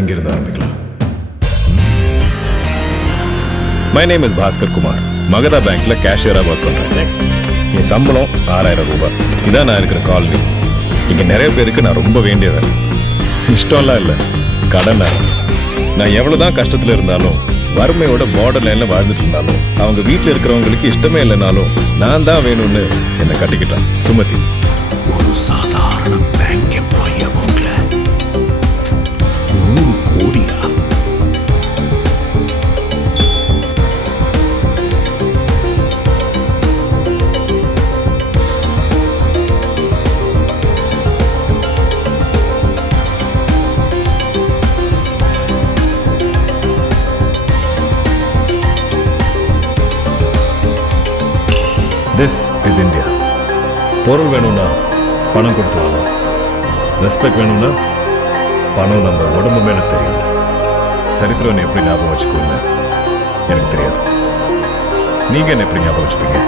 எங்கிருந்து ஆரம்பிக்கலாம்? My name is Bhaskar Kumar. Magadha பேங்க்ல கேஷியரா ஒர்க் பண்றேன். நெக்ஸ்ட், என் சம்பளம் 6000 ரூபாய். இதான் நான் இருக்கிற காலனி. இங்க நிறைய பேருக்கு நான் ரொம்ப வேண்டியவன். இஷ்டம்லாம் இல்லை, கடன். நான் எவ்வளவுதான் கஷ்டத்துல இருந்தாலும், வறுமையோட பார்டர் லைன்ல வாழ்ந்துட்டு இருந்தாலும், அவங்க வீட்டில் இருக்கிறவங்களுக்கு இஷ்டமே இல்லைனாலும் நான் தான் வேணும்னு என்னை கட்டிக்கிட்டான் சுமதி. ஒரு சாதாரண பேங்க் எம்ப்ளாயி அமௌண்ட்ல 100 கோடியா? This is India. பொருள் வேணும்னா பணம் கொடுத்து வாங்கலாம். ரெஸ்பெக்ட் வேணும்னா பணம் நம்ம உடம்பு மேல தெரியும். சரித்திரம் எப்படி ஞாபகம் வச்சுக்கோங்க எனக்கு தெரியாது. நீங்க என்ன எப்படி ஞாபகம் வச்சுப்பீங்க?